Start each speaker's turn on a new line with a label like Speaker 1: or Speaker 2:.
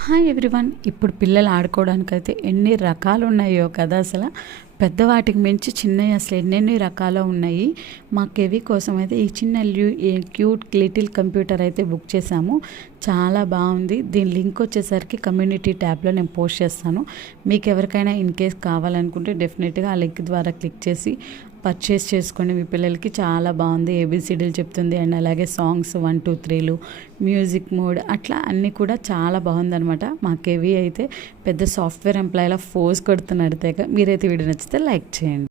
Speaker 1: Hi everyone ఇప్పుడు పిల్లలు ఆడుకోవడానికి అయితే ఎన్ని రకాలు ఉన్నాయో కదా అసలు. పెద్దవాటికి మించి చిన్నవి అసలు ఎన్నెన్ని రకాలు ఉన్నాయి. మా కెవి కోసం అయితే ఈ చిన్న ల్యూ క్యూట్ లిటిల్ కంప్యూటర్ అయితే బుక్ చేశాము. చాలా బాగుంది. దీని లింక్ వచ్చేసరికి కమ్యూనిటీ ట్యాబ్లో నేను పోస్ట్ చేస్తాను. మీకు ఎవరికైనా ఇన్ కేస్ కావాలనుకుంటే డెఫినెట్గా ఆ లింక్ ద్వారా క్లిక్ చేసి పర్చేస్ చేసుకోండి మీ పిల్లలకి చాలా బాగుంది. ఏబిసిడీలు చెప్తుంది. అండ్ అలాగే సాంగ్స్ వన్ టూ త్రీలు మ్యూజిక్ మోడ్ అట్లా అన్నీ కూడా చాలా బాగుందనమాట మా కేవీ అయితే పెద్ద సాఫ్ట్వేర్ ఎంప్లాయీలా ఫోర్స్ కొడుతున్నాడు తెగ. మీరైతే వీడియో నచ్చితే లైక్ చేయండి.